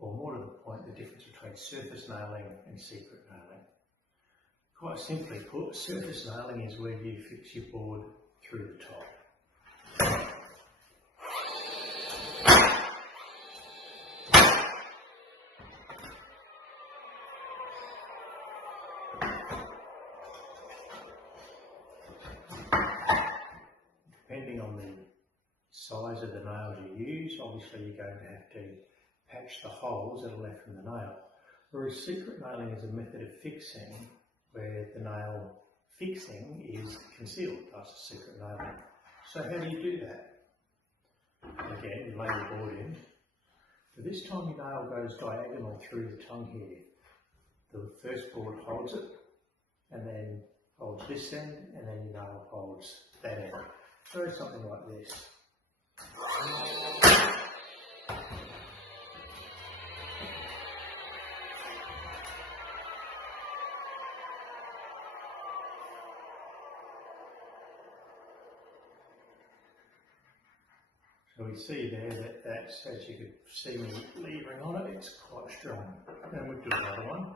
or more to the point, the difference between surface nailing and secret nailing. Quite simply put, surface nailing is where you fix your board through the top. Depending on the size of the nails you use, obviously you're going to have to patch the holes that are left from the nail. Whereas secret nailing is a method of fixing where the nail fixing is concealed, that's a secret nailing. So how do you do that? Again, you lay your board in, but this time your nail goes diagonal through the tongue here. The first board holds it, and then holds this end, and then your nail holds that end. So something like this. So we see there that that's, as you could see me levering on it, it's quite strong. And we'll do another one.